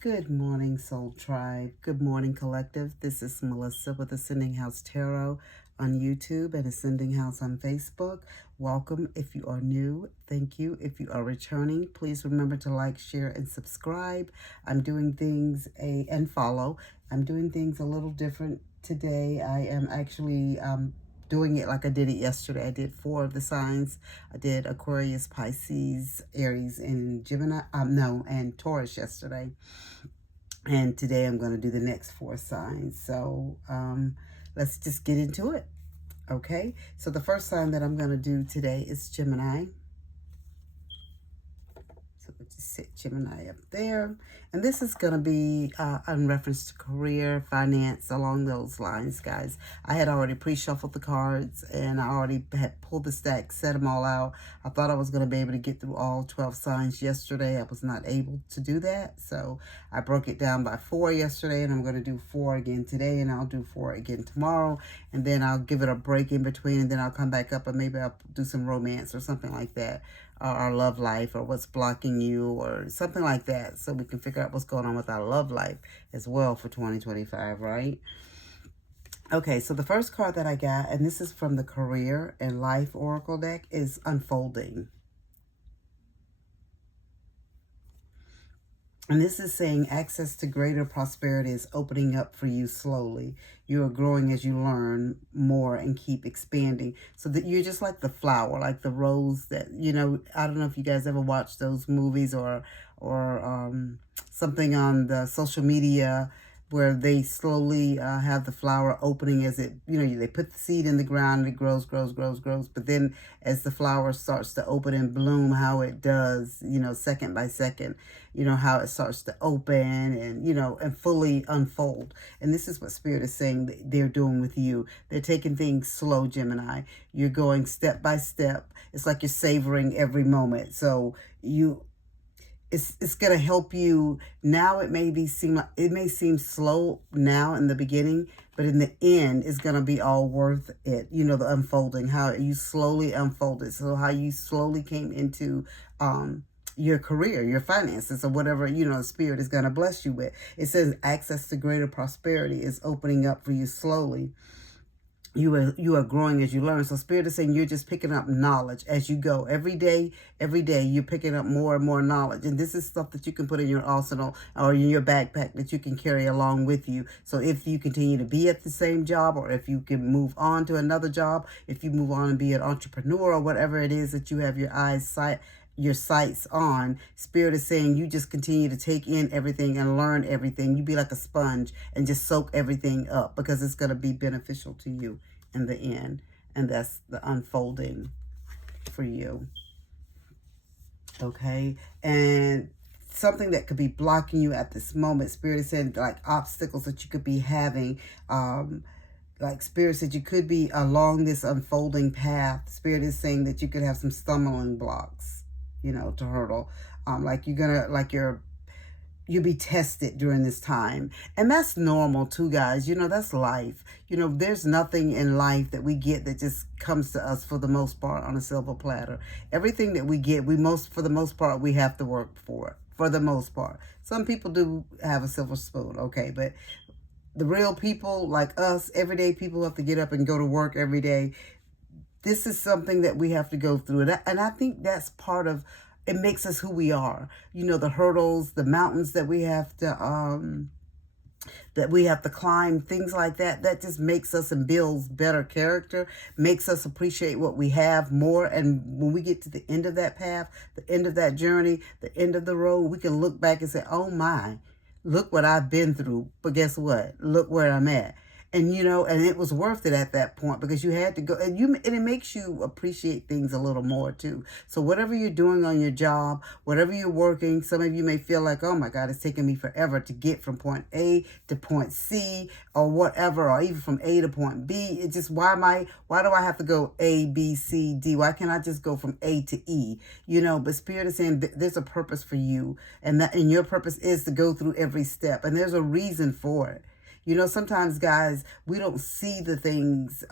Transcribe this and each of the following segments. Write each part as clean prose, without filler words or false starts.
Good morning, Soul Tribe. Good morning, Collective. This is Melissa with Ascending House Tarot on YouTube and Ascending House on Facebook. Welcome if you are new. Thank you. If you are returning, please remember to like, share, and subscribe. I'm doing things and follow. I'm doing things a little different today. I am actually doing it like I did it yesterday. I did 4 of the signs. I did Aquarius, Pisces, Aries, and Gemini. And Taurus yesterday. And today I'm going to do the next 4 signs. So let's just get into it. Okay. So the first sign that I'm going to do today is Gemini. So we'll just set Gemini up there. And this is going to be in reference to career, finance, along those lines, guys. I had already pre-shuffled the cards and I already had pulled the stack, set them all out. I thought I was going to be able to get through all 12 signs yesterday. I was not able to do that. So I broke it down by 4 yesterday and I'm going to do 4 again today and I'll do 4 again tomorrow. And then I'll give it a break in between and then I'll come back up and maybe I'll do some romance or something like that. Our love life or what's blocking you or something like that, so we can figure out what's going on with our love life as well for 2025, right? Okay, so the first card that I got, and this is from the Career and Life Oracle deck, is Unfolding. And this is saying access to greater prosperity is opening up for you slowly. You are growing as you learn more and keep expanding. So that you're just like the flower, like the rose that, I don't know if you guys ever watched those movies or something on the social media where they slowly have the flower opening as it, they put the seed in the ground and it grows. But then as the flower starts to open and bloom, how it does, second by second, how it starts to open and, and fully unfold. And this is what Spirit is saying that they're doing with you. They're taking things slow, Gemini. You're going step by step. It's like you're savoring every moment. So it's going to help you. Now it may seem slow now in the beginning, but in the end it's going to be all worth it. The unfolding, how you slowly unfolded. So how you slowly came into your career, your finances, or whatever, the Spirit is going to bless you with. It says access to greater prosperity is opening up for you slowly. You are growing as you learn. So Spirit is saying you're just picking up knowledge as you go. Every day, you're picking up more and more knowledge. And this is stuff that you can put in your arsenal or in your backpack that you can carry along with you. So if you continue to be at the same job, or if you can move on to another job, if you move on and be an entrepreneur or whatever it is that you have your sights on, Spirit is saying you just continue to take in everything and learn everything. You be like a sponge and just soak everything up because it's going to be beneficial to you in the end. And that's the unfolding for you. Okay. And something that could be blocking you at this moment, Spirit is saying, like obstacles that you could be having, like Spirit said, you could be along this unfolding path. Spirit is saying that you could have some stumbling blocks, to hurdle. You'll be tested during this time. And that's normal too, guys. That's life. There's nothing in life that we get that just comes to us for the most part on a silver platter. Everything that we get, for the most part, we have to work for it, for the most part. Some people do have a silver spoon, okay, but the real people like us, everyday people, have to get up and go to work every day. This is something that we have to go through. And I think that's part of, it makes us who we are. The hurdles, the mountains that we have to climb, things like that. That just makes us and builds better character, makes us appreciate what we have more. And when we get to the end of that path, the end of that journey, the end of the road, we can look back and say, oh my, look what I've been through. But guess what? Look where I'm at. And, and it was worth it at that point because you had to go, and it makes you appreciate things a little more too. So whatever you're doing on your job, whatever you're working, some of you may feel like, oh my God, it's taking me forever to get from point A to point C or whatever, or even from A to point B. It's just, why do I have to go A, B, C, D? Why can't I just go from A to E? But Spirit is saying there's a purpose for you, and your purpose is to go through every step, and there's a reason for it. Sometimes, guys, we don't see the things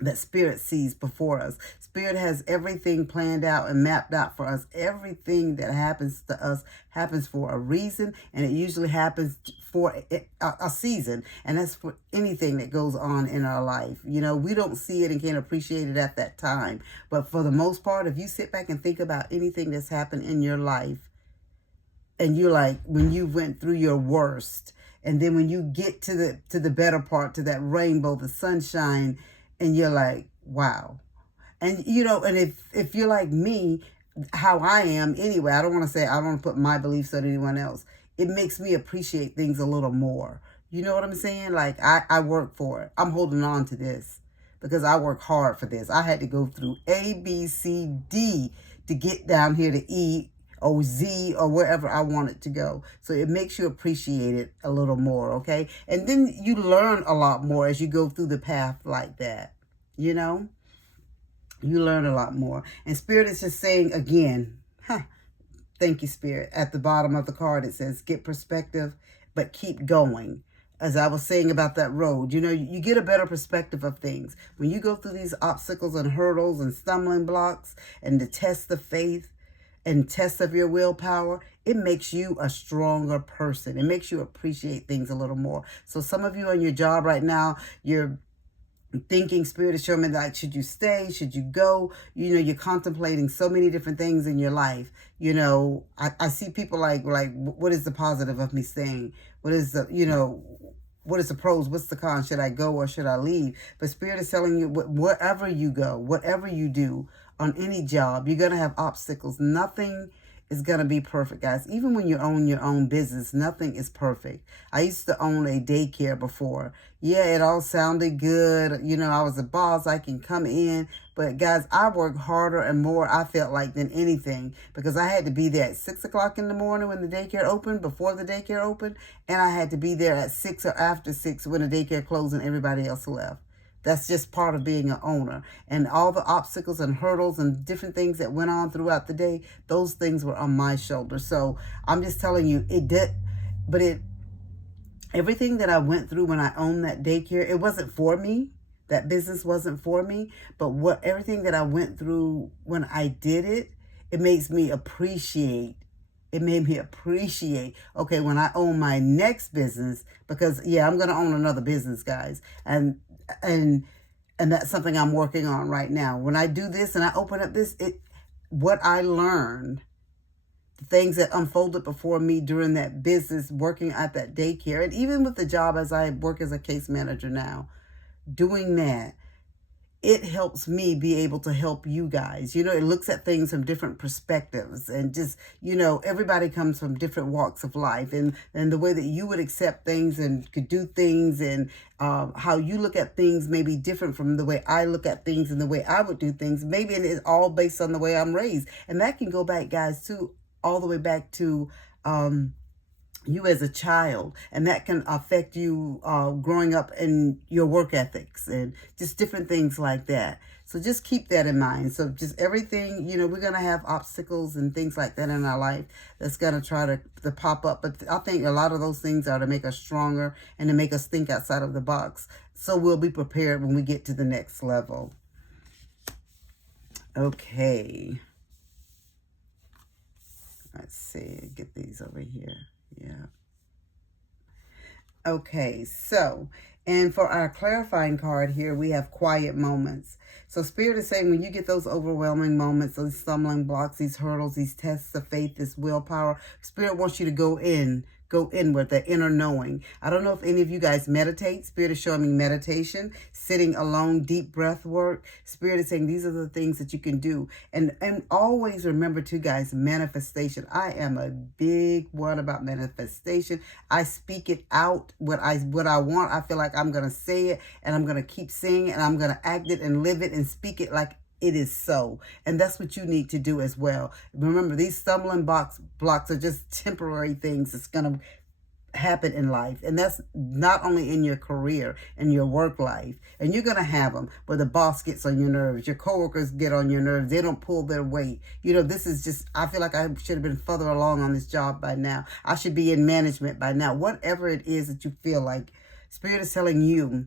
that Spirit sees before us. Spirit has everything planned out and mapped out for us. Everything that happens to us happens for a reason, and it usually happens for a season, and that's for anything that goes on in our life. You know, we don't see it and can't appreciate it at that time, but for the most part, if you sit back and think about anything that's happened in your life, and you're like, when you went through your worst, and then when you get to the better part, to that rainbow, the sunshine, and you're like, wow. And you know, and if you're like me, how I am anyway, I don't want to say, I don't want to put my beliefs on anyone else. It makes me appreciate things a little more. You know what I'm saying? Like, I work for it. I'm holding on to this because I work hard for this. I had to go through A, B, C, D to get down here to E or Z or wherever I want it to go. So it makes you appreciate it a little more, okay? And then you learn a lot more as you go through the path like that, you know? You learn a lot more. And Spirit is just saying again, thank you, Spirit. At the bottom of the card, it says, get perspective, but keep going. As I was saying about that road, you know, you get a better perspective of things. When you go through these obstacles and hurdles and stumbling blocks and the test of faith and test of your willpower, it makes you a stronger person. It makes you appreciate things a little more. So some of you on your job right now, you're thinking, Spirit is showing me, like, should you stay? Should you go? You know, you're contemplating so many different things in your life. You know, I see people like, what is the positive of me staying? What is the, you know, what is the pros? What's the cons? Should I go or should I leave? But Spirit is telling you, wherever you go, whatever you do on any job, you're going to have obstacles. Nothing is going to be perfect, guys. Even when you own your own business, nothing is perfect. I used to own a daycare before. Yeah, it all sounded good. You know, I was a boss. I can come in. But guys, I worked harder and more, I felt like, than anything, because I had to be there at 6 o'clock in the morning when the daycare opened, before the daycare opened, and I had to be there at 6 or after 6 when the daycare closed and everybody else left. That's just part of being an owner. And all the obstacles and hurdles and different things that went on throughout the day, those things were on my shoulders. So I'm just telling you, it did, but everything that I went through when I owned that daycare, it wasn't for me. That business wasn't for me. But everything that I went through when I did it, it makes me appreciate. It made me appreciate, okay, when I own my next business, because yeah, I'm going to own another business, guys. And that's something I'm working on right now. When I do this and I open up this, what I learned, the things that unfolded before me during that business, working at that daycare, and even with the job as I work as a case manager now, doing that, it helps me be able to help you guys. You know, it looks at things from different perspectives, and just, you know, everybody comes from different walks of life, and the way that you would accept things and could do things, and how you look at things may be different from the way I look at things and the way I would do things. Maybe it's all based on the way I'm raised. And that can go back, guys, too, all the way back to you as a child, and that can affect you growing up in your work ethics and just different things like that. So just keep that in mind. So just everything, you know, we're going to have obstacles and things like that in our life that's going to try to pop up. But I think a lot of those things are to make us stronger and to make us think outside of the box. So we'll be prepared when we get to the next level. Okay. Let's see, get these over here. Yeah. Okay, so, and for our clarifying card here, we have quiet moments. So Spirit is saying when you get those overwhelming moments, those stumbling blocks, these hurdles, these tests of faith, this willpower, Spirit wants you to go inward, that inner knowing. I don't know if any of you guys meditate. Spirit is showing me meditation, sitting alone, deep breath work. Spirit is saying these are the things that you can do. And always remember too, guys, manifestation. I am a big one about manifestation. I speak it out, what I want. I feel like I'm going to say it, and I'm going to keep saying it, and I'm going to act it and live it and speak it like it is so. And that's what you need to do as well. Remember, these stumbling blocks are just temporary things that's going to happen in life. And that's not only in your career and your work life. And you're going to have them where the boss gets on your nerves, your coworkers get on your nerves, they don't pull their weight. You know, this is just, I feel like I should have been further along on this job by now. I should be in management by now. Whatever it is that you feel like, Spirit is telling you,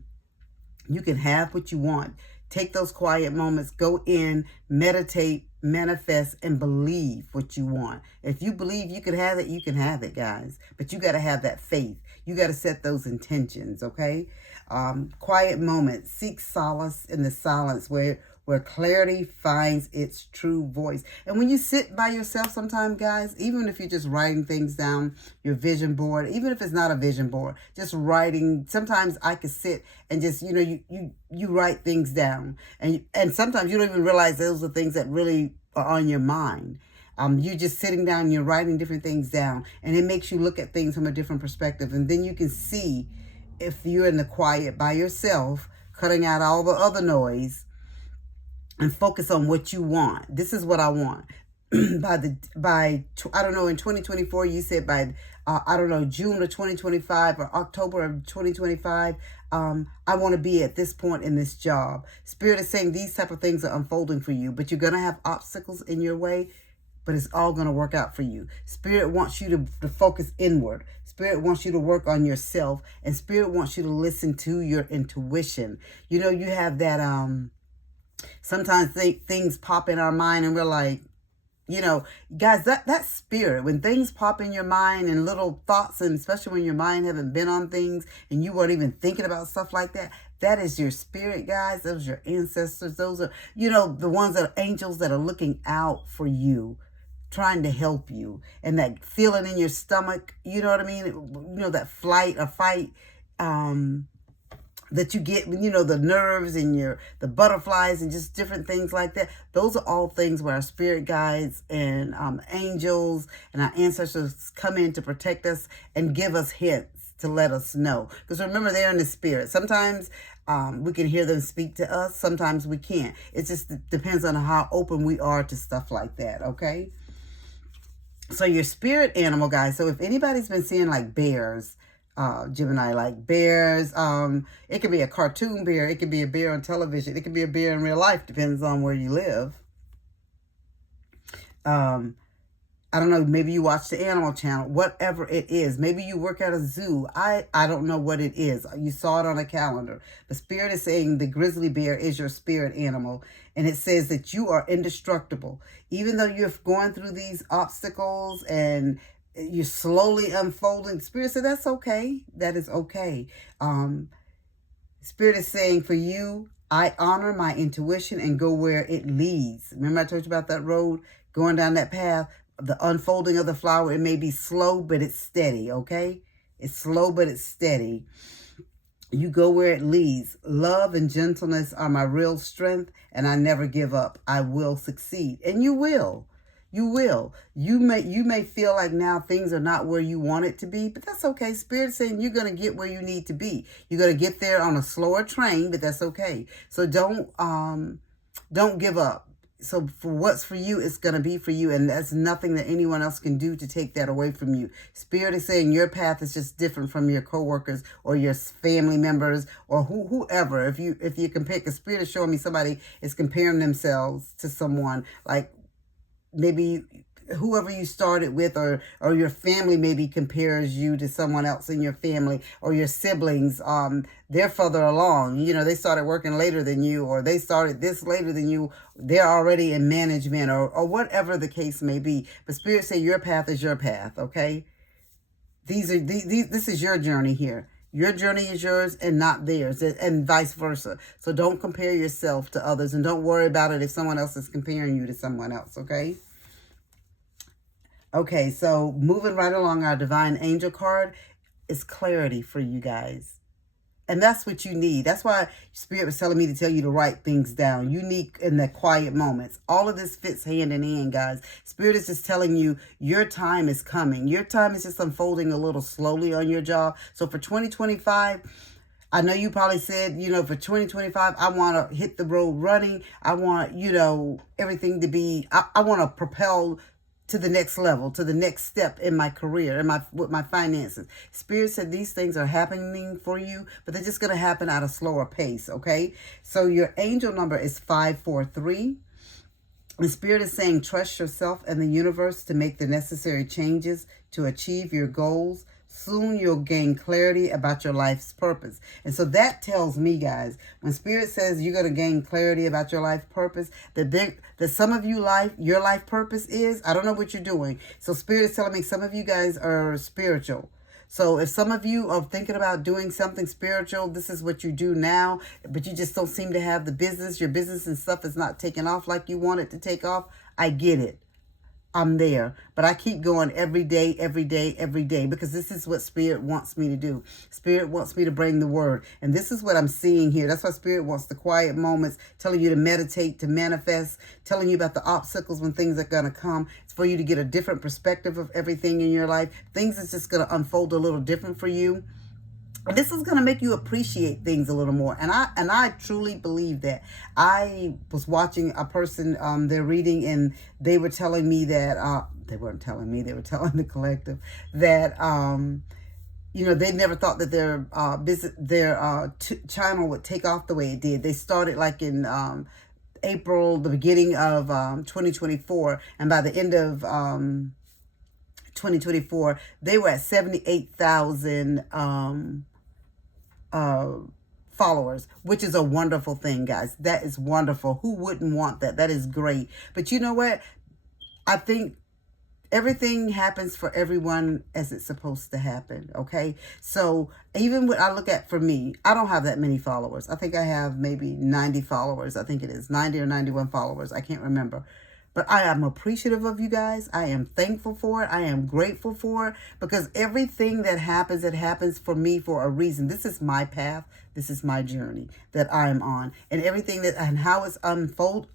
you can have what you want. Take those quiet moments, go in, meditate, manifest, and believe what you want. If you believe you can have it, you can have it, guys. But you got to have that faith. You got to set those intentions, okay? Quiet moments. Seek solace in the silence where clarity finds its true voice. And when you sit by yourself sometime, guys, even if you're just writing things down, your vision board, even if it's not a vision board, just writing, sometimes I could sit and just, you write things down. And sometimes you don't even realize those are things that really are on your mind. You're just sitting down, you're writing different things down, and it makes you look at things from a different perspective. And then you can see if you're in the quiet by yourself, cutting out all the other noise, and focus on what you want. This is what I want. I don't know, in 2024, you said by, June of 2025 or October of 2025, I want to be at this point in this job. Spirit is saying these type of things are unfolding for you, but you're going to have obstacles in your way, but it's all going to work out for you. Spirit wants you to focus inward. Spirit wants you to work on yourself, and Spirit wants you to listen to your intuition. You have that, sometimes things pop in our mind and we're like, guys, that spirit, when things pop in your mind and little thoughts, and especially when your mind haven't been on things and you weren't even thinking about stuff like that, that is your spirit, guys. Those are your ancestors. Those are, the ones that are angels that are looking out for you, trying to help you. And that feeling in your stomach, you know what I mean? That flight or fight, that you get, the nerves and the butterflies and just different things like that. Those are all things where our spirit guides and angels and our ancestors come in to protect us and give us hints to let us know. Because remember, they're in the spirit. Sometimes we can hear them speak to us. Sometimes we can't. It just depends on how open we are to stuff like that, okay? So your spirit animal, guys. So if anybody's been seeing like bears, Gemini, like bears, it could be a cartoon bear, it could be a bear on television, it could be a bear in real life, depends on where you live. I don't know, maybe you watch the Animal Channel, whatever it is. Maybe you work at a zoo. I don't know what it is. You saw it on a calendar. The Spirit is saying the grizzly bear is your spirit animal. And it says that you are indestructible. Even though you're going through these obstacles and you're slowly unfolding, Spirit said that's okay. That is okay. Spirit is saying for you, I honor my intuition and go where it leads. Remember I told you about that road, going down that path? The unfolding of the flower, it may be slow, but it's steady, okay? It's slow, but it's steady. You go where it leads. Love and gentleness are my real strength, and I never give up. I will succeed. And you will. You will. You may feel like now things are not where you want it to be, but that's okay. Spirit's saying you're going to get where you need to be. You're going to get there on a slower train, but that's okay. So don't give up. So for what's for you, it's going to be for you. And that's nothing that anyone else can do to take that away from you. Spirit is saying your path is just different from your coworkers or your family members or whoever. If you compare, the Spirit is showing me somebody is comparing themselves to someone, like maybe whoever you started with, or your family maybe compares you to someone else in your family, or your siblings, they're further along. They started working later than you, or they started this later than you. They're already in management, or whatever the case may be. But Spirit say your path is your path, okay? This is your journey here. Your journey is yours and not theirs, and vice versa. So don't compare yourself to others, and don't worry about it if someone else is comparing you to someone else, okay? Okay, so moving right along, our Divine Angel card is clarity for you guys. And that's what you need. That's why Spirit was telling me to tell you to write things down. Unique in the quiet moments. All of this fits hand in hand, guys. Spirit is just telling you your time is coming. Your time is just unfolding a little slowly on your job. So for 2025, I know you probably said, for 2025, I want to hit the road running. I want, everything to be, I want to propel to the next level, to the next step in my career, with my finances. Spirit said these things are happening for you, but they're just going to happen at a slower pace, okay? So your angel number is 543. The Spirit is saying trust yourself and the universe to make the necessary changes to achieve your goals. Soon you'll gain clarity about your life's purpose. And so that tells me, guys, when Spirit says you're going to gain clarity about your life purpose, that some of you your life purpose is, I don't know what you're doing. So Spirit is telling me some of you guys are spiritual. So if some of you are thinking about doing something spiritual, this is what you do now, but you just don't seem to have the business. Your business and stuff is not taking off like you want it to take off. I get it. I'm there. But I keep going every day, every day, every day, because this is what Spirit wants me to do. Spirit wants me to bring the word. And this is what I'm seeing here. That's why Spirit wants the quiet moments, telling you to meditate, to manifest, telling you about the obstacles when things are going to come. It's for you to get a different perspective of everything in your life. Things is just going to unfold a little different for you. This is going to make you appreciate things a little more. And I truly believe that. I was watching a person, they're reading, and they were telling me that, they weren't telling me, they were telling the collective that, you know, they never thought that their channel would take off the way it did. They started like in April, the beginning of 2024. And by the end of 2024, they were at 78,000 followers, which is a wonderful thing, guys. That is wonderful. Who wouldn't want that? That is great. But you know what? I think everything happens for everyone as it's supposed to happen, okay? So even when I look at, for me, I don't have that many followers. I think I have maybe 90 followers. I think it is 90 or 91 followers. I can't remember. But I am appreciative of you guys. I am thankful for it. I am grateful for it, because everything that happens, it happens for me for a reason. This is my path. This is my journey that I'm on. And everything that, and how it's come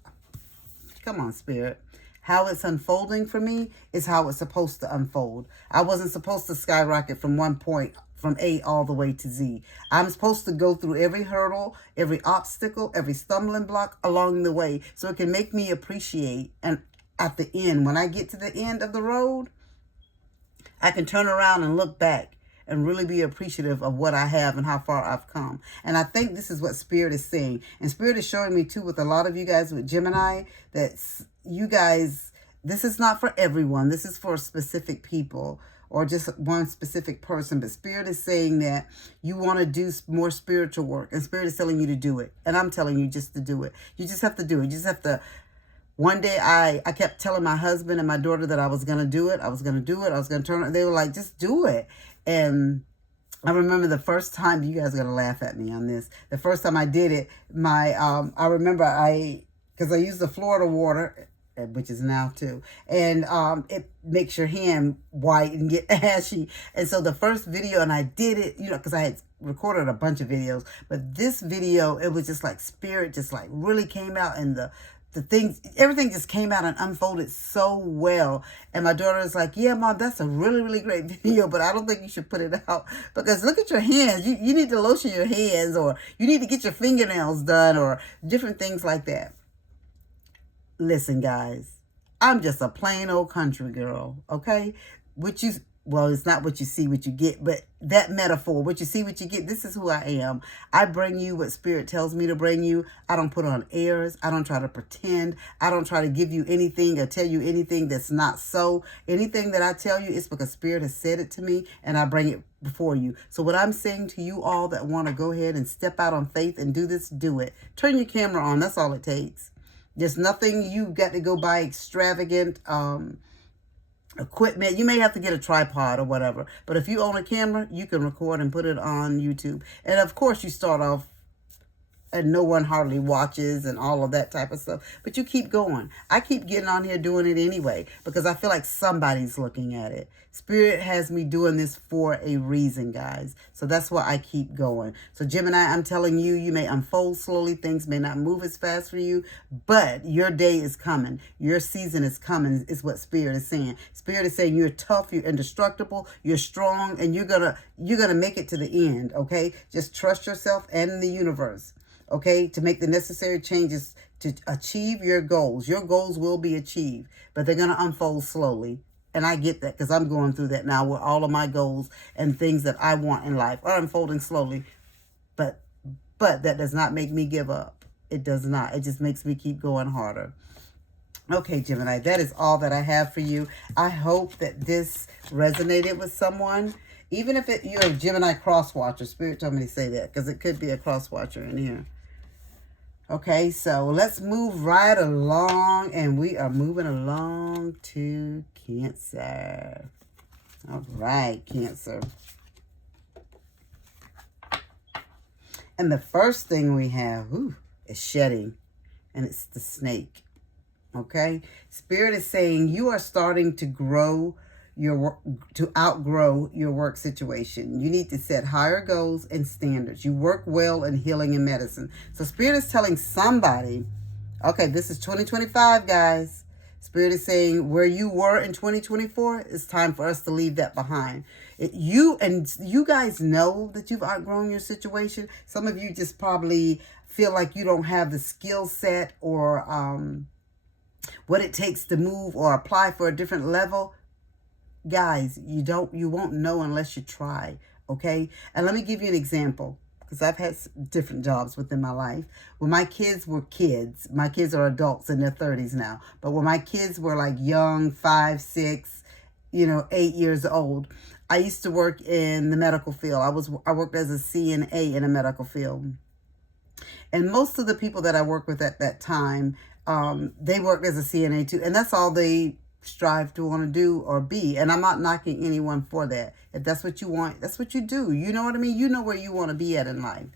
on, Spirit. How it's unfolding for me is how it's supposed to unfold. I wasn't supposed to skyrocket from one point, from A all the way to Z. I'm supposed to go through every hurdle, every obstacle, every stumbling block along the way, so it can make me appreciate. And at the end, when I get to the end of the road, I can turn around and look back and really be appreciative of what I have and how far I've come. And I think this is what Spirit is saying. And Spirit is showing me too, with a lot of you guys with Gemini, that you guys, this is not for everyone. This is for specific people, or just one specific person. But Spirit is saying that you want to do more spiritual work, and Spirit is telling you to do it. And I'm telling you just to do it. You just have to do it. You just have to. One day I kept telling my husband and my daughter that I was going to do it. I was going to do it. I was going to turn it. They were like, just do it. And I remember the first time, you guys are going to laugh at me on this. The first time I did it, I remember because I used the Florida water, which is now too, and it makes your hand white and get ashy. And so the first video, and I did it, you know, because I had recorded a bunch of videos, but this video, it was just like Spirit just like really came out, and the things, everything just came out and unfolded so well. And my daughter is like, yeah, Mom, that's a really, really great video, but I don't think you should put it out, because look at your hands. You need to lotion your hands, or you need to get your fingernails done, or different things like that. Listen, guys, I'm just a plain old country girl, okay? Well, it's not what you see, what you get, but that metaphor, what you see, what you get, this is who I am. I bring you what Spirit tells me to bring you. I don't put on airs. I don't try to pretend. I don't try to give you anything or tell you anything that's not so. Anything that I tell you is because Spirit has said it to me, and I bring it before you. So what I'm saying to you all that want to go ahead and step out on faith and do this, do it. Turn your camera on. That's all it takes. There's nothing you got to go buy extravagant equipment. You may have to get a tripod or whatever. But if you own a camera, you can record and put it on YouTube. And of course, you start off and no one hardly watches and all of that type of stuff. But you keep going. I keep getting on here doing it anyway, because I feel like somebody's looking at it. Spirit has me doing this for a reason, guys. So that's why I keep going. So Gemini, I'm telling you, you may unfold slowly. Things may not move as fast for you, but your day is coming. Your season is coming, is what Spirit is saying. Spirit is saying you're tough, you're indestructible, you're strong, and you're gonna make it to the end, okay? Just trust yourself and the universe, okay, to make the necessary changes to achieve your goals. Your goals will be achieved, but they're going to unfold slowly. And I get that, because I'm going through that now, where all of my goals and things that I want in life are unfolding slowly. But that does not make me give up. It does not. It just makes me keep going harder. Okay, Gemini, that is all that I have for you. I hope that this resonated with someone. Even if you're a Gemini cross watcher, Spirit told me to say that because it could be a cross watcher in here. Okay, so let's move right along, and we are moving along to Cancer. All right, Cancer. And the first thing we have is shedding, and it's the snake. Okay, Spirit is saying you are starting to grow to outgrow your work situation. You need to set higher goals and standards. You work well in healing and medicine. So Spirit is telling somebody, okay, this is 2025, guys. Spirit is saying where you were in 2024, it's time for us to leave that behind. You guys know that you've outgrown your situation. Some of you just probably feel like you don't have the skill set or what it takes to move or apply for a different level. Guys, you won't know unless you try, okay? And let me give you an example, because I've had different jobs within my life. When my kids were kids, my kids are adults in their 30s now, but when my kids were like young, 5, 6, 8 years old, I used to work in the medical field. I worked as a CNA in a medical field. And most of the people that I worked with at that time, they worked as a CNA too, and that's all they strive to want to do or be. And I'm not knocking anyone for that. If that's what you want, that's what you do. You know what I mean? You know where you want to be at in life.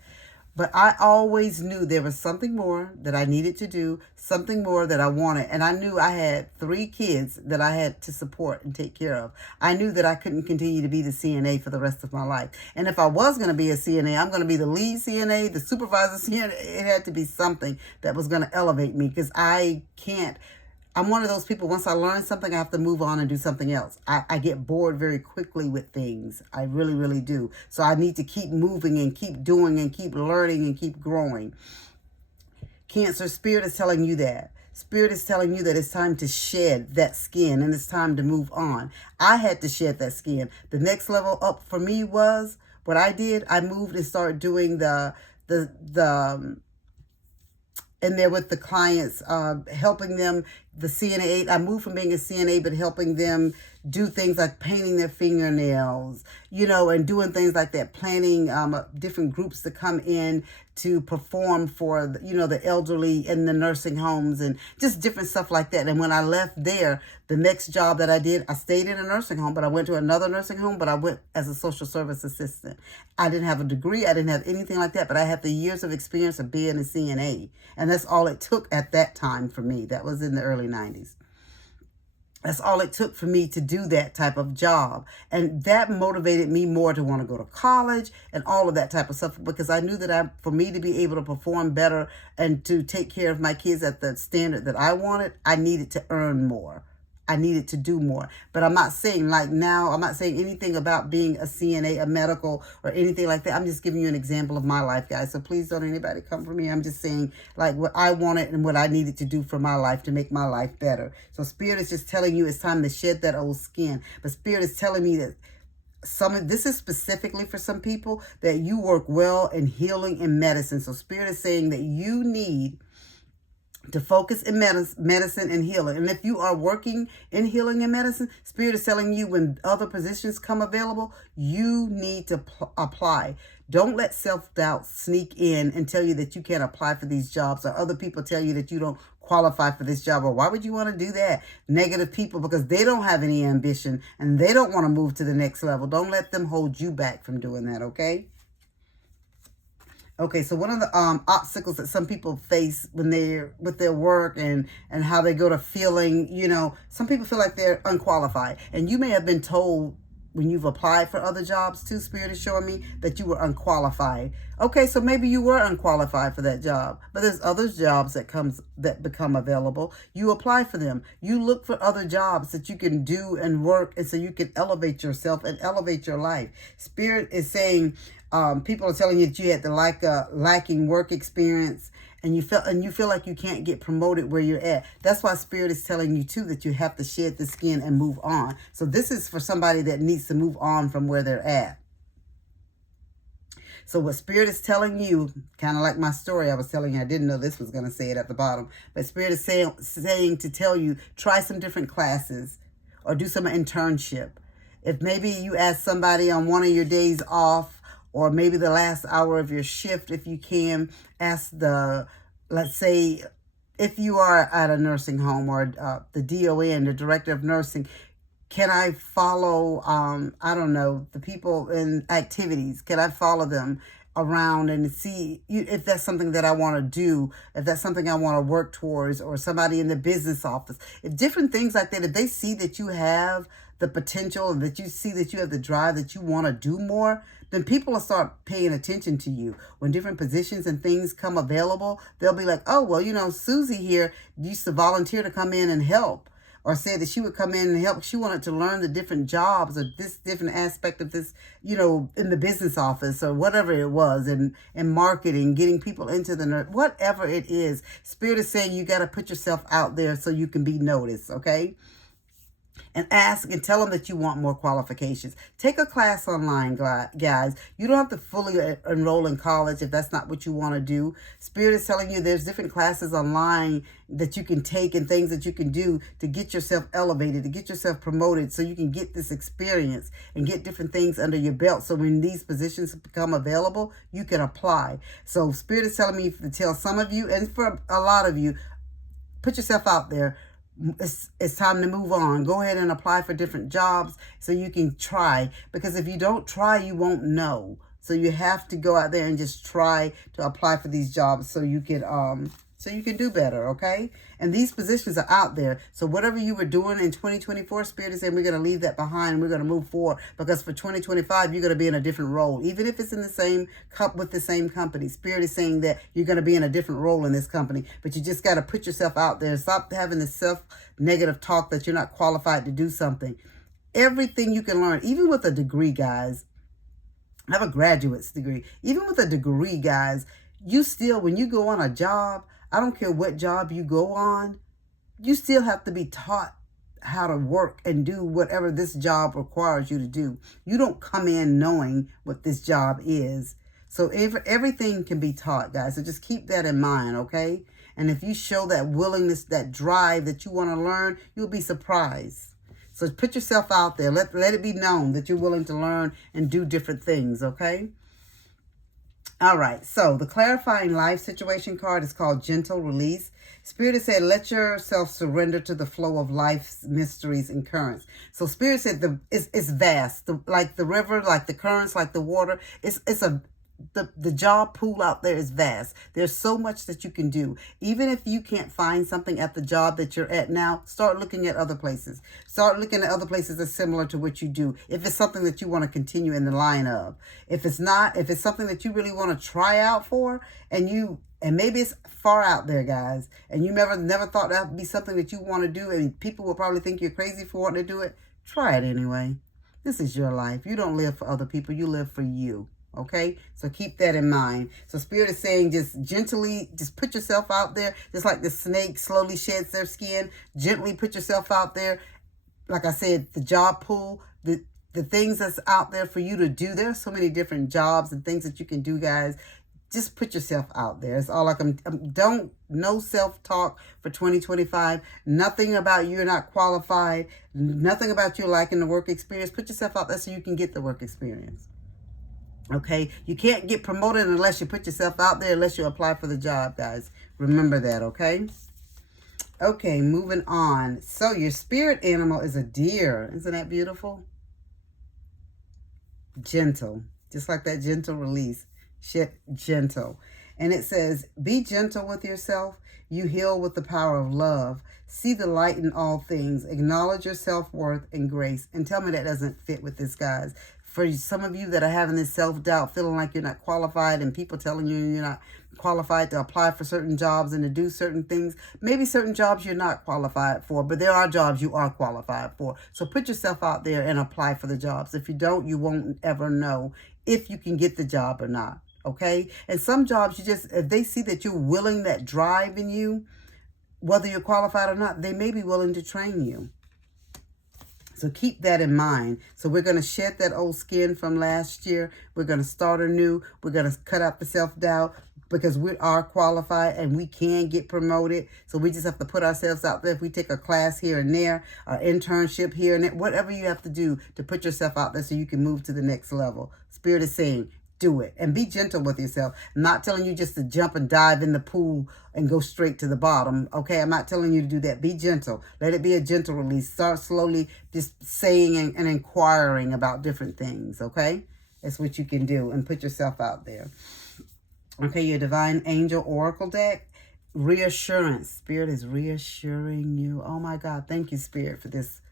But I always knew there was something more that I needed to do, something more that I wanted. And I knew I had 3 kids that I had to support and take care of. I knew that I couldn't continue to be the CNA for the rest of my life. And if I was going to be a CNA, I'm going to be the lead CNA, the supervisor CNA. It had to be something that was going to elevate me, because I'm one of those people, once I learn something, I have to move on and do something else. I get bored very quickly with things. I really, really do. So I need to keep moving and keep doing and keep learning and keep growing. Cancer, Spirit is telling you that. Spirit is telling you that it's time to shed that skin and it's time to move on. I had to shed that skin. The next level up for me was what I did. I moved and started doing and there with the clients, helping them, the CNA. I moved from being a CNA, but helping them do things like painting their fingernails, and doing things like that, planning different groups to come in to perform for, the elderly in the nursing homes and just different stuff like that. And when I left there, the next job that I did, I stayed in a nursing home, but I went to another nursing home, but I went as a social service assistant. I didn't have a degree. I didn't have anything like that, but I had the years of experience of being a CNA. And that's all it took at that time for me. That was in the early 90s. That's all it took for me to do that type of job. And that motivated me more to want to go to college and all of that type of stuff, because I knew that for me to be able to perform better and to take care of my kids at the standard that I wanted, I needed to earn more. I needed to do more. But I'm not saying I'm not saying anything about being a CNA, a medical, or anything like that. I'm just giving you an example of my life, guys. So please don't anybody come for me. I'm just saying like what I wanted and what I needed to do for my life to make my life better. So Spirit is just telling you it's time to shed that old skin. But Spirit is telling me that this is specifically for some people that you work well in healing and medicine. So Spirit is saying that you need to focus in medicine and healing. And if you are working in healing and medicine, Spirit is telling you when other positions come available, you need to apply. Don't let self-doubt sneak in and tell you that you can't apply for these jobs, or other people tell you that you don't qualify for this job, or why would you want to do that? Negative people, because they don't have any ambition and they don't want to move to the next level. Don't let them hold you back from doing that, okay? Okay, so one of the obstacles that some people face when they're with their work and how they go to feeling, some people feel like they're unqualified. And you may have been told when you've applied for other jobs too, Spirit is showing me that you were unqualified. Okay, so maybe you were unqualified for that job, but there's other jobs that become available. You apply for them. You look for other jobs that you can do and work, and so you can elevate yourself and elevate your life. Spirit is saying, people are telling you that you had the lacking work experience, and you feel like you can't get promoted where you're at. That's why Spirit is telling you too that you have to shed the skin and move on. So this is for somebody that needs to move on from where they're at. So what Spirit is telling you, kind of like my story I was telling you, I didn't know this was going to say it at the bottom, but Spirit is saying to tell you, try some different classes or do some internship. If maybe you ask somebody on one of your days off, or maybe the last hour of your shift, if you can, ask let's say, if you are at a nursing home or the DON, the director of nursing, can I follow, I don't know, the people in activities? Can I follow them around and see if that's something that I want to do, if that's something I want to work towards, or somebody in the business office? If different things like that, if they see that you have the potential, and that you see that you have the drive, that you want to do more, then people will start paying attention to you. When different positions and things come available, they'll be like, oh, well, Susie here used to volunteer to come in and help, or said that she would come in and help. She wanted to learn the different jobs or this different aspect of this, in the business office or whatever it was, and marketing, getting people into whatever it is. Spirit is saying you got to put yourself out there so you can be noticed, okay? And ask and tell them that you want more qualifications. Take a class online, guys. You don't have to fully enroll in college if that's not what you want to do. Spirit is telling you there's different classes online that you can take and things that you can do to get yourself elevated, to get yourself promoted, so you can get this experience and get different things under your belt. So when these positions become available, you can apply. So Spirit is telling me to tell some of you, and for a lot of you, put yourself out there. It's time to move on. Go ahead and apply for different jobs so you can try. Because if you don't try, you won't know. So you have to go out there and just try to apply for these jobs so you can do better, okay? And these positions are out there. So whatever you were doing in 2024, Spirit is saying we're going to leave that behind and we're going to move forward, because for 2025, you're going to be in a different role. Even if it's in the same with the same company, Spirit is saying that you're going to be in a different role in this company, but you just got to put yourself out there. Stop having this self-negative talk that you're not qualified to do something. Everything you can learn, even with a degree, guys. I have a graduate's degree. Even with a degree, guys, you still, when you go on a job, I don't care what job you go on, you still have to be taught how to work and do whatever this job requires you to do. You don't come in knowing what this job is. So everything can be taught, guys. So just keep that in mind, okay? And if you show that willingness, that drive that you want to learn, you'll be surprised. So put yourself out there. Let it be known that you're willing to learn and do different things, okay? All right, so the clarifying life situation card is called Gentle Release. Spirit has said, let yourself surrender to the flow of life's mysteries and currents. So Spirit said it's vast, like the river, like the currents, like the water. The job pool out there is vast. There's so much that you can do. Even if you can't find something at the job that you're at now, start looking at other places. Start looking at other places that's similar to what you do. If it's something that you want to continue in the line of. If it's not, if it's something that you really want to try out for, and maybe it's far out there, guys, and you never thought that would be something that you want to do, and people will probably think you're crazy for wanting to do it, try it anyway. This is your life. You don't live for other people. You live for you. Okay, so keep that in mind. So Spirit is saying just gently, just put yourself out there, just like the snake slowly sheds their skin. Gently put yourself out there. Like I said, the job pool, the things that's out there for you to do. There's so many different jobs and things that you can do, guys. Just put yourself out there. It's all like no self-talk for 2025. Nothing about you're not qualified. Nothing about you lacking the work experience. Put yourself out there so you can get the work experience. Okay, you can't get promoted unless you put yourself out there, unless you apply for the job, guys. Remember that, okay? Okay, moving on. So your spirit animal is a deer. Isn't that beautiful? Gentle, just like that gentle release. Gentle. And it says, be gentle with yourself. You heal with the power of love. See the light in all things. Acknowledge your self-worth and grace. And tell me that doesn't fit with this, guys. For some of you that are having this self-doubt, feeling like you're not qualified, and people telling you you're not qualified to apply for certain jobs and to do certain things. Maybe certain jobs you're not qualified for, but there are jobs you are qualified for. So put yourself out there and apply for the jobs. If you don't, you won't ever know if you can get the job or not, okay? And some jobs, if they see that you're willing, that drive in you, whether you're qualified or not, they may be willing to train you. So keep that in mind. So we're going to shed that old skin from last year. We're going to start anew. We're going to cut out the self-doubt, because we are qualified and we can get promoted. So we just have to put ourselves out there. If we take a class here and there, an internship here and there, whatever you have to do to put yourself out there so you can move to the next level. Spirit is saying, do it. And be gentle with yourself. I'm not telling you just to jump and dive in the pool and go straight to the bottom. Okay, I'm not telling you to do that. Be gentle. Let it be a gentle release. Start slowly just saying and inquiring about different things. Okay, that's what you can do, and put yourself out there. Okay, your Divine Angel Oracle deck. Reassurance. Spirit is reassuring you. Oh my God. Thank you, Spirit, for this.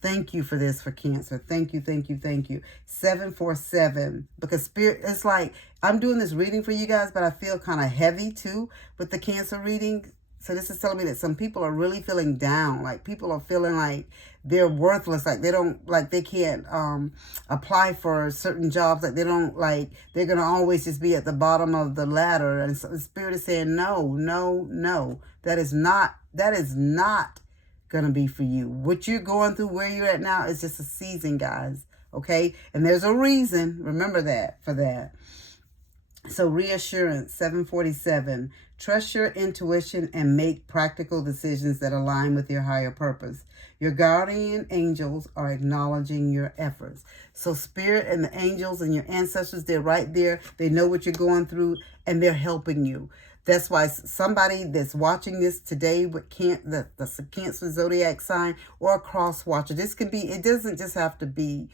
Thank you for this for Cancer. Thank you, thank you, thank you. 747. Because Spirit, it's like, I'm doing this reading for you guys, but I feel kind of heavy too with the Cancer reading. So this is telling me that some people are really feeling down. Like people are feeling like they're worthless. Like they can't apply for certain jobs. Like they're going to always just be at the bottom of the ladder. And so the Spirit is saying, no, no, no. That is not going to be for you. What you're going through, where you're at now, is just a season, guys. Okay? And there's a reason. Remember that for that. So reassurance, 747. Trust your intuition and make practical decisions that align with your higher purpose. Your guardian angels are acknowledging your efforts. So Spirit and the angels and your ancestors, they're right there. They know what you're going through and they're helping you. That's why somebody that's watching this today with the Cancer zodiac sign or a cross watcher, this could be, it doesn't just have to be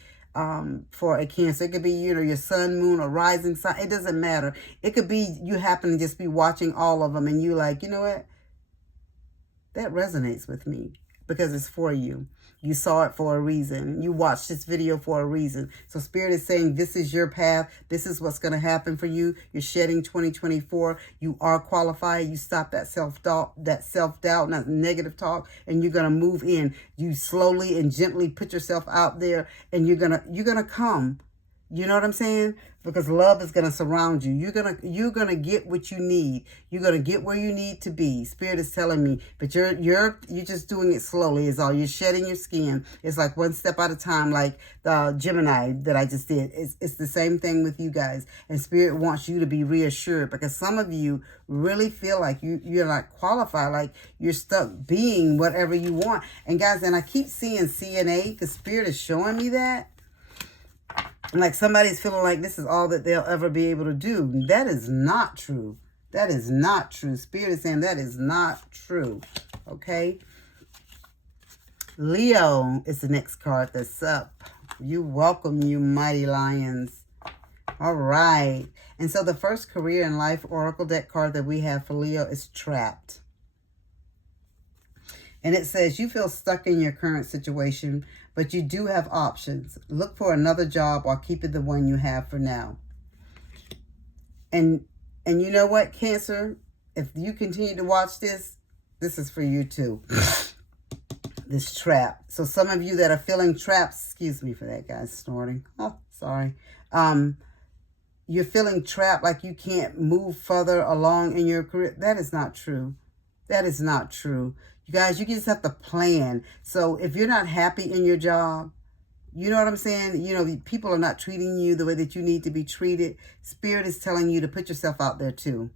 for a Cancer. It could be, your sun, moon, or rising sign. It doesn't matter. It could be you happen to just be watching all of them and you like, you know what? That resonates with me because it's for you. You saw it for a reason. You watched this video for a reason. So Spirit is saying this is your path. This is what's going to happen for you. You're shedding 2024. You are qualified. You stop that self-doubt, not negative talk, and you're going to move in. You slowly and gently put yourself out there, and you're going to come. You know what I'm saying? Because love is going to surround you. You're going to get what you need. You're going to get where you need to be. Spirit is telling me, but you're just doing it slowly is all. You're shedding your skin. It's like one step at a time, like the Gemini that I just did. It's the same thing with you guys. And Spirit wants you to be reassured because some of you really feel like you're not qualified, like you're stuck being whatever you want. And guys, and I keep seeing CNA because Spirit is showing me that. Like somebody's feeling like this is all that they'll ever be able to do. That is not true. That is not true. Spirit is saying that is not true. Okay. Leo is the next card that's up. You welcome, you mighty lions. All right. And so the first career and life oracle deck card that we have for Leo is Trapped. And it says you feel stuck in your current situation, but you do have options. Look for another job while keeping the one you have for now. And you know what, Cancer? If you continue to watch this, this is for you too. This trap. So some of you that are feeling trapped, excuse me for that, guys, snorting. Oh, sorry. You're feeling trapped like you can't move further along in your career. That is not true. That is not true. You guys, you just have to plan. So if you're not happy in your job, you know what I'm saying? You know, people are not treating you the way that you need to be treated. Spirit is telling you to put yourself out there too.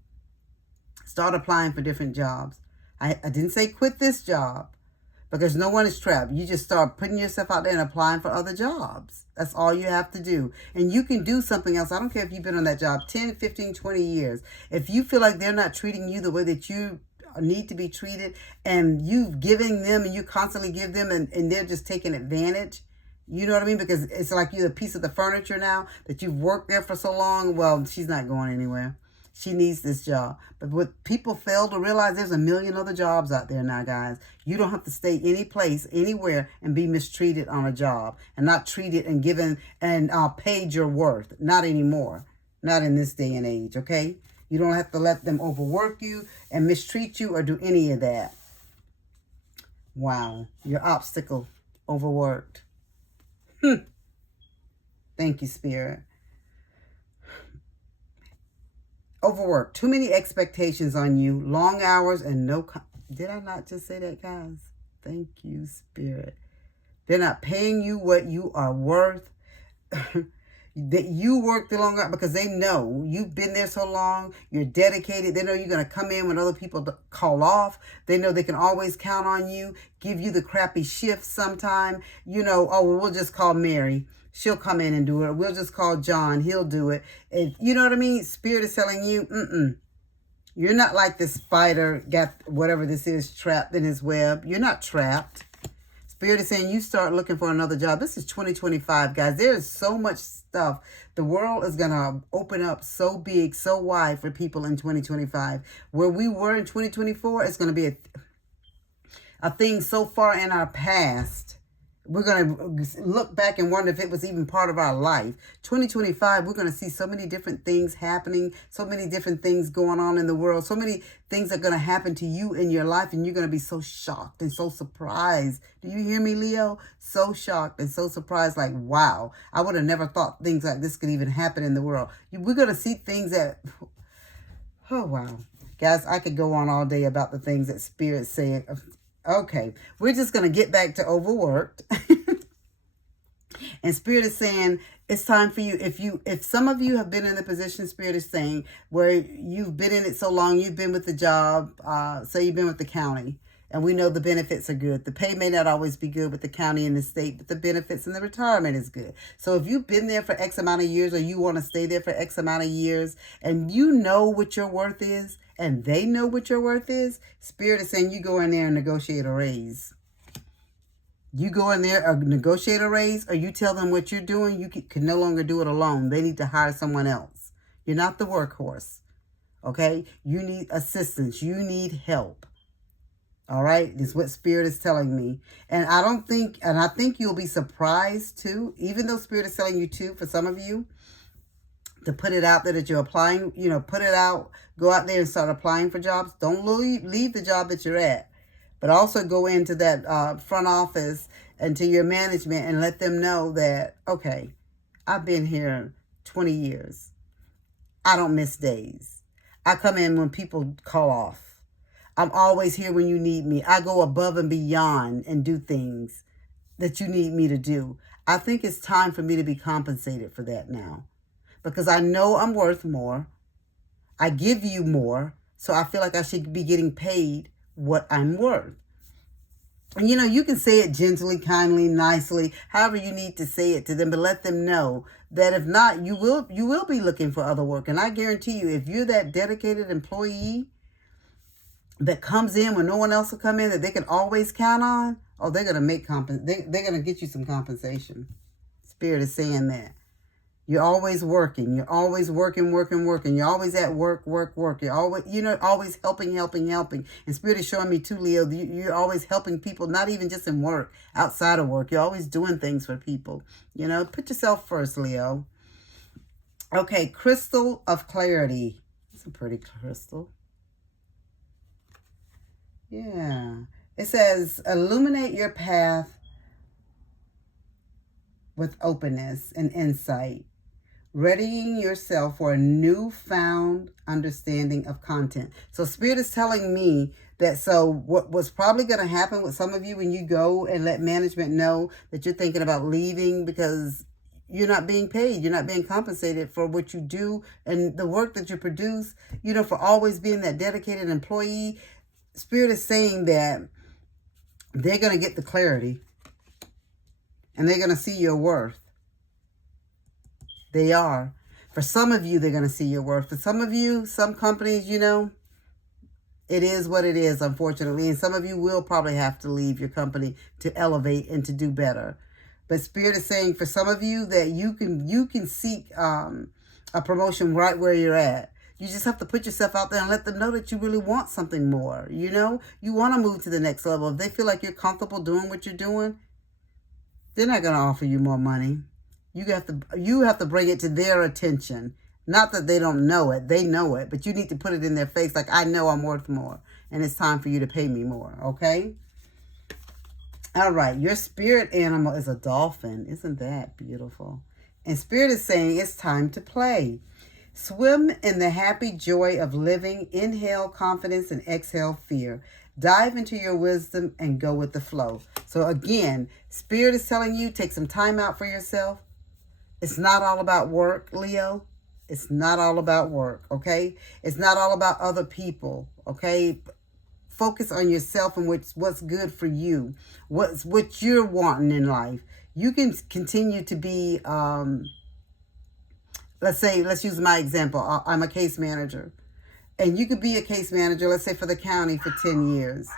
Start applying for different jobs. I didn't say quit this job because no one is trapped. You just start putting yourself out there and applying for other jobs. That's all you have to do. And you can do something else. I don't care if you've been on that job 10, 15, 20 years. If you feel like they're not treating you the way that you need to be treated and you've given them and you constantly give them and they're just taking advantage, you know what I mean? Because it's like you're a piece of the furniture now that you've worked there for so long. Well, she's not going anywhere. She needs this job. But what people fail to realize, there's a million other jobs out there now, guys. You don't have to stay any place, anywhere, and be mistreated on a job and not treated and given and paid your worth. Not anymore. Not in this day and age, okay? You don't have to let them overwork you and mistreat you or do any of that. Wow. Your obstacle, overworked. Thank you, Spirit. Overworked. Too many expectations on you. Long hours and no... Did I not just say that, guys? Thank you, Spirit. They're not paying you what you are worth. that you work the longer because they know you've been there so long, you're dedicated. They know you're going to come in when other people call off. They know they can always count on you, give you the crappy shifts sometime. You know, oh, well, we'll just call Mary. She'll come in and do it. We'll just call John. He'll do it. And you know what I mean? Spirit is telling you, you're not like this spider got whatever this is trapped in his web. You're not trapped. Spirit is saying you start looking for another job. This is 2025, guys. There is so much stuff. The world is going to open up so big, so wide for people in 2025. Where we were in 2024, it's going to be a thing so far in our past. We're going to look back and wonder if it was even part of our life. 2025, we're going to see so many different things happening, so many different things going on in the world, so many things are going to happen to you in your life, and you're going to be so shocked and so surprised. Do you hear me, Leo? So shocked and so surprised, like, wow, I would have never thought things like this could even happen in the world. We're going to see things that, oh, wow. Guys, I could go on all day about the things that Spirit's saying. Okay, we're just going to get back to overworked. And Spirit is saying it's time for you. If some of you have been in the position, Spirit is saying, where you've been in it so long, you've been with the job, say you've been with the county, and we know the benefits are good. The pay may not always be good with the county and the state, but the benefits and the retirement is good. So if you've been there for X amount of years, or you want to stay there for X amount of years, and you know what your worth is, and they know what your worth is, Spirit is saying you go in there and negotiate a raise. You go in there and negotiate a raise, or you tell them what you're doing, you can no longer do it alone. They need to hire someone else. You're not the workhorse, okay? You need assistance. You need help, all right? This is what Spirit is telling me. And I think you'll be surprised too, even though Spirit is telling you too, for some of you, to put it out there that you're applying, put it out, go out there and start applying for jobs. Don't leave the job that you're at, but also go into that front office and to your management and let them know that, okay, I've been here 20 years. I don't miss days. I come in when people call off. I'm always here when you need me. I go above and beyond and do things that you need me to do. I think it's time for me to be compensated for that now, because I know I'm worth more. I give you more, so I feel like I should be getting paid what I'm worth. And you can say it gently, kindly, nicely, however you need to say it to them, but let them know that if not, you will be looking for other work. And I guarantee you, if you're that dedicated employee that comes in when no one else will come in, that they can always count on, oh, they're gonna they're gonna get you some compensation. Spirit is saying that. You're always working. You're always working. You're always at work. You're always, always helping. And Spirit is showing me too, Leo, you're always helping people, not even just in work, outside of work. You're always doing things for people. Put yourself first, Leo. Okay, Crystal of Clarity. That's a pretty crystal. Yeah. It says, illuminate your path with openness and insight, readying yourself for a newfound understanding of content. So Spirit is telling me that, so what was probably going to happen with some of you when you go and let management know that you're thinking about leaving because you're not being paid, you're not being compensated for what you do and the work that you produce, for always being that dedicated employee. Spirit is saying that they're going to get the clarity and they're going to see your worth. They are. For some of you, they're going to see your worth. For some of you, some companies, it is what it is, unfortunately. And some of you will probably have to leave your company to elevate and to do better. But Spirit is saying for some of you that you can seek a promotion right where you're at. You just have to put yourself out there and let them know that you really want something more. You want to move to the next level. If they feel like you're comfortable doing what you're doing, they're not going to offer you more money. You have to bring it to their attention. Not that they don't know it. They know it. But you need to put it in their face like, I know I'm worth more. And it's time for you to pay me more. Okay? All right. Your spirit animal is a dolphin. Isn't that beautiful? And Spirit is saying it's time to play. Swim in the happy joy of living. Inhale confidence and exhale fear. Dive into your wisdom and go with the flow. So again, Spirit is telling you, take some time out for yourself. It's not all about work, Leo. It's not all about work, okay? It's not all about other people, okay? Focus on yourself and what's good for you, what you're wanting in life. You can continue to be, let's use my example. I'm a case manager. And you could be a case manager, let's say for the county for 10 years.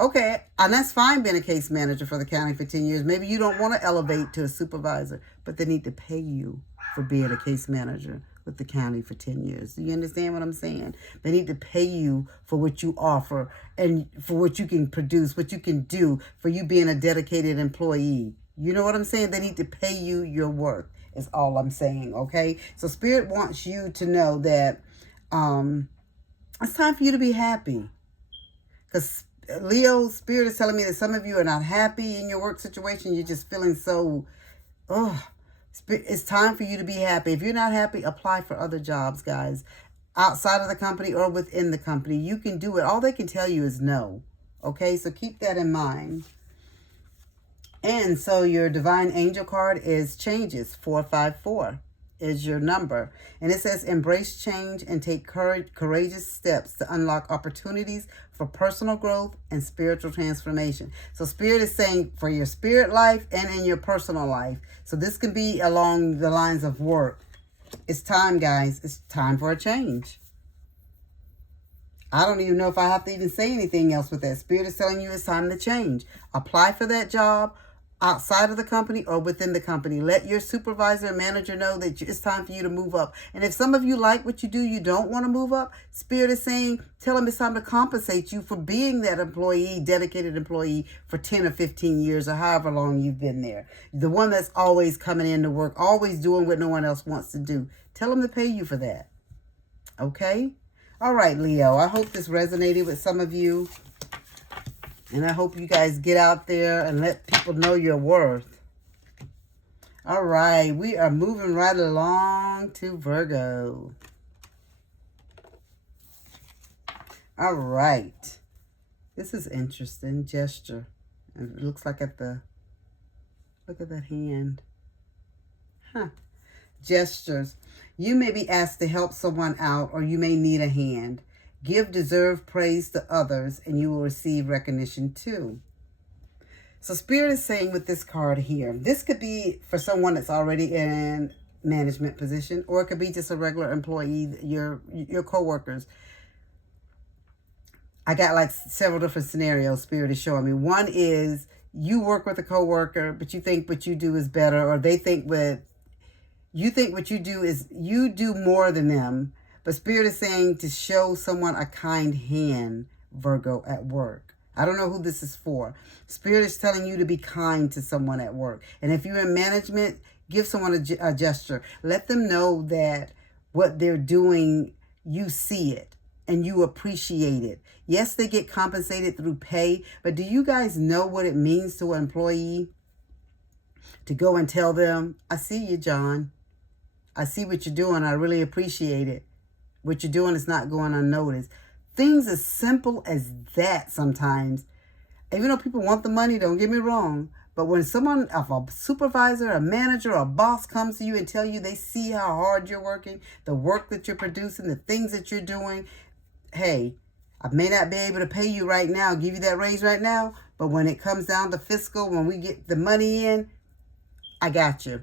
Okay, and that's fine being a case manager for the county for 10 years. Maybe you don't want to elevate to a supervisor, but they need to pay you for being a case manager with the county for 10 years. Do you understand what I'm saying? They need to pay you for what you offer and for what you can produce, what you can do, for you being a dedicated employee. You know what I'm saying? They need to pay you your worth, is all I'm saying, okay? So Spirit wants you to know that it's time for you to be happy. Because Leo, Spirit is telling me that some of you are not happy in your work situation. You're just feeling so, it's time for you to be happy. If you're not happy, apply for other jobs, guys. Outside of the company or within the company. You can do it. All they can tell you is no. Okay, so keep that in mind. And so your divine angel card is changes. 454 is your number. And it says embrace change and take courageous steps to unlock opportunities for personal growth and spiritual transformation. So Spirit is saying for your spirit life and in your personal life. So this can be along the lines of work. It's time, guys. It's time for a change. I don't even know if I have to even say anything else with that. Spirit is telling you it's time to change. Apply for that job outside of the company or within the company. Let your supervisor and manager know that it's time for you to move up. And if some of you like what you do, you don't want to move up, Spirit is saying, tell them it's time to compensate you for being that employee, dedicated employee for 10 or 15 years or however long you've been there. The one that's always coming in to work, always doing what no one else wants to do. Tell them to pay you for that. Okay? All right, Leo. I hope this resonated with some of you. And I hope you guys get out there and let people know your worth. All right, we are moving right along to Virgo. All right. This is interesting. Gesture. And it looks like look at that hand. Gestures. You may be asked to help someone out or you may need a hand. Give deserved praise to others and you will receive recognition too. So Spirit is saying with this card here, this could be for someone that's already in management position, or it could be just a regular employee, your coworkers. I got like several different scenarios Spirit is showing me. One is you work with a coworker, but you think what you do is better, or they think what you do is you do more than them. But Spirit is saying to show someone a kind hand, Virgo, at work. I don't know who this is for. Spirit is telling you to be kind to someone at work. And if you're in management, give someone a gesture. Let them know that what they're doing, you see it and you appreciate it. Yes, they get compensated through pay, but do you guys know what it means to an employee to go and tell them, I see you, John. I see what you're doing. I really appreciate it. What you're doing is not going unnoticed. Things as simple as that sometimes. Even though people want the money, don't get me wrong. But when someone, if a supervisor, a manager, or a boss comes to you and tell you they see how hard you're working, the work that you're producing, the things that you're doing, hey, I may not be able to pay you right now, give you that raise right now, but when it comes down to fiscal, when we get the money in, I got you.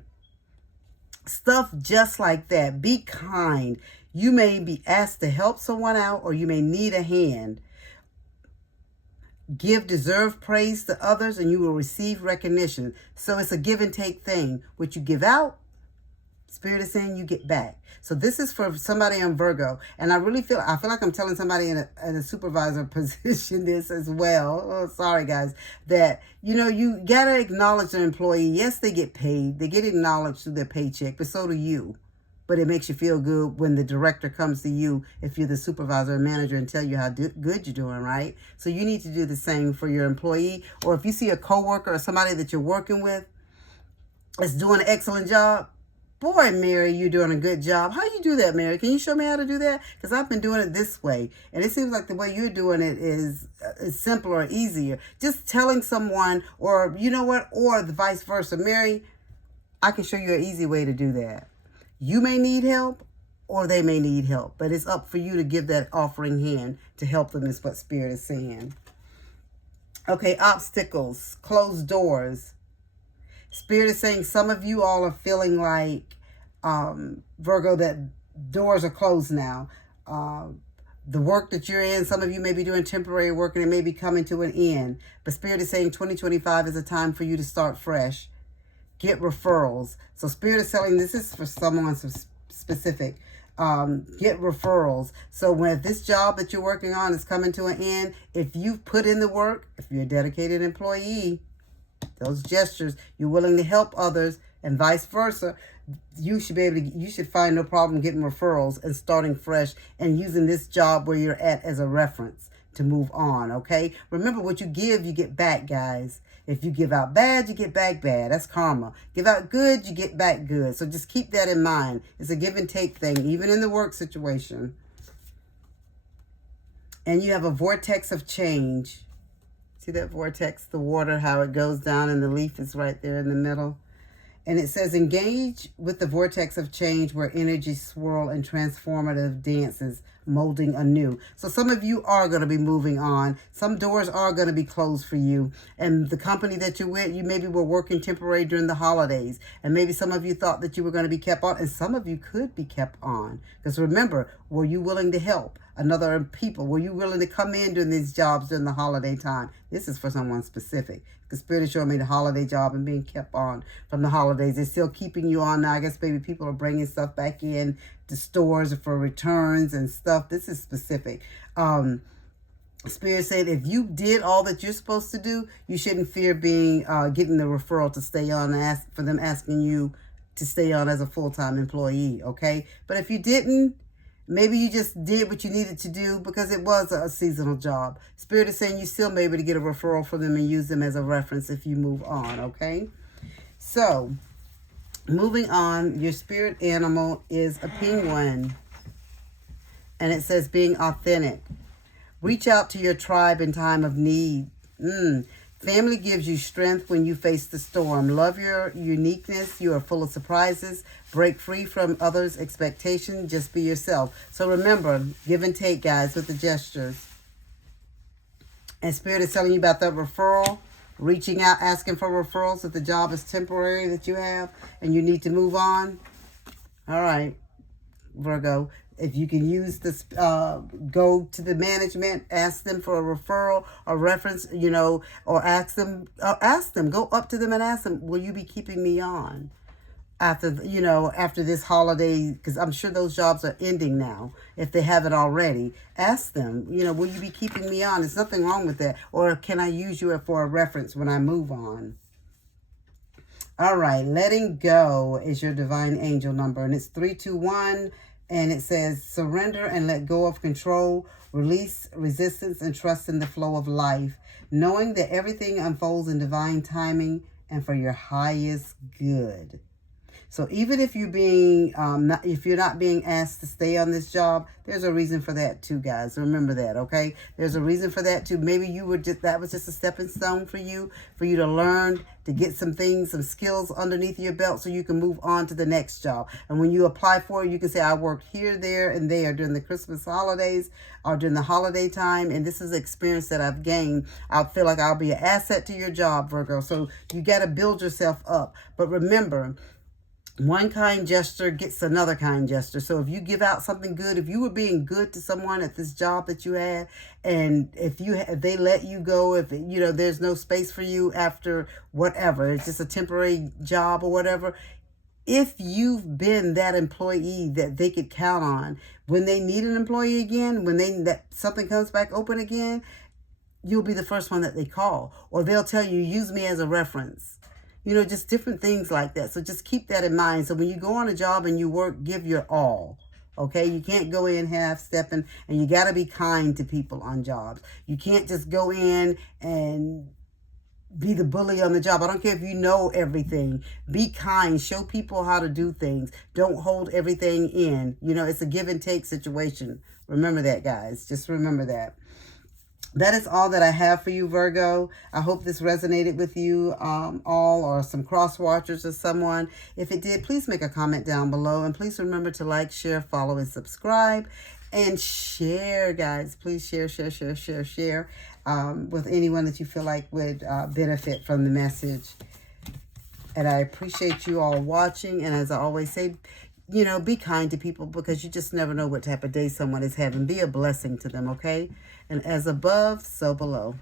Stuff just like that. Be kind. You may be asked to help someone out or you may need a hand. Give deserved praise to others and you will receive recognition. So it's a give and take thing. What you give out, Spirit is saying you get back. So this is for somebody on Virgo. And I feel like I'm telling somebody in a supervisor position this as well. Oh, sorry, guys. That, you got to acknowledge the employee. Yes, they get paid. They get acknowledged through their paycheck, but so do you. But it makes you feel good when the director comes to you, if you're the supervisor or manager, and tell you how good you're doing, right? So you need to do the same for your employee. Or if you see a coworker or somebody that you're working with that's doing an excellent job, boy, Mary, you're doing a good job. How you do that, Mary? Can you show me how to do that? Because I've been doing it this way. And it seems like the way you're doing it is simpler or easier. Just telling someone, or you know what, or the vice versa. Mary, I can show you an easy way to do that. You may need help or they may need help, but it's up for you to give that offering hand to help them is what Spirit is saying. Okay, obstacles, closed doors. Spirit is saying some of you all are feeling like, Virgo, that doors are closed now. The work that you're in, some of you may be doing temporary work and it may be coming to an end. But Spirit is saying 2025 is a time for you to start fresh. Get referrals. So Spirit is telling, this is for someone specific. Get referrals. So when this job that you're working on is coming to an end, if you've put in the work, if you're a dedicated employee, those gestures, you're willing to help others and vice versa, you should be able to, you should find no problem getting referrals and starting fresh and using this job where you're at as a reference to move on, okay? Remember, what you give, you get back, guys. If you give out bad, you get back bad. That's karma. Give out good, you get back good. So just keep that in mind. It's a give and take thing, even in the work situation. And you have a vortex of change. See that vortex, the water, how it goes down and the leaf is right there in the middle. And it says, engage with the vortex of change where energy swirl and transformative dances, molding anew. So some of you are going to be moving on. Some doors are going to be closed for you. And the company that you're with, you maybe were working temporary during the holidays. And maybe some of you thought that you were going to be kept on. And some of you could be kept on. Because remember, were you willing to help another people? Were you willing to come in during these jobs during the holiday time? This is for someone specific. Because Spirit is showing me the holiday job and being kept on from the holidays. They're still keeping you on now. I guess maybe people are bringing stuff back in to stores for returns and stuff. This is specific. Spirit said if you did all that you're supposed to do, you shouldn't fear being getting the referral to stay on and ask for them asking you to stay on as a full-time employee, okay? But if you didn't, maybe you just did what you needed to do because it was a seasonal job. Spirit is saying you still may be able to get a referral from them and use them as a reference if you move on, okay? So, moving on, your spirit animal is a penguin. And it says being authentic. Reach out to your tribe in time of need. Family gives you strength when you face the storm. Love your uniqueness. You are full of surprises. Break free from others' expectations. Just be yourself. So remember, give and take, guys, with the gestures. And Spirit is telling you about that referral. Reaching out, asking for referrals if the job is temporary that you have and you need to move on. All right, Virgo. If you can use this, go to the management, ask them for a referral or reference, you know, or ask them, go up to them and ask them, will you be keeping me on after, you know, after this holiday? Because I'm sure those jobs are ending now, if they haven't already. Ask them, you know, will you be keeping me on? There's nothing wrong with that. Or can I use you for a reference when I move on? All right, letting go is your divine angel number, and it's 321. And it says, surrender and let go of control, release resistance, and trust in the flow of life, knowing that everything unfolds in divine timing and for your highest good. So even if you're being, if you're not being asked to stay on this job, there's a reason for that too, guys. Remember that, okay? There's a reason for that too. Maybe you were just, that was just a stepping stone for you to learn, to get some things, some skills underneath your belt so you can move on to the next job. And when you apply for it, you can say, I worked here, there, and there during the Christmas holidays or during the holiday time, and this is the experience that I've gained. I feel like I'll be an asset to your job, Virgo. So you got to build yourself up. But remember, one kind gesture gets another kind gesture. So if you give out something good, if you were being good to someone at this job that you had, and if they let you go, if you know there's no space for you after whatever, it's just a temporary job or whatever, if you've been that employee that they could count on, when they need an employee again, when something comes back open again, you'll be the first one that they call. Or they'll tell you, use me as a reference. You know, just different things like that. So just keep that in mind. So when you go on a job and you work, give your all. Okay? You can't go in half-stepping, and you got to be kind to people on jobs. You can't just go in and be the bully on the job. I don't care if you know everything. Be kind. Show people how to do things. Don't hold everything in. You know, it's a give and take situation. Remember that, guys. Just remember that. that is all that I have for you, Virgo. I hope this resonated with you all, or some cross watchers or someone. If it did, please make a comment down below. And please remember to like, share, follow, and subscribe. And share, guys. Please share, share, share, share, share with anyone that you feel like would benefit from the message. And I appreciate you all watching. And as I always say, you know, be kind to people, because you just never know what type of day someone is having. Be a blessing to them, okay? And as above, so below.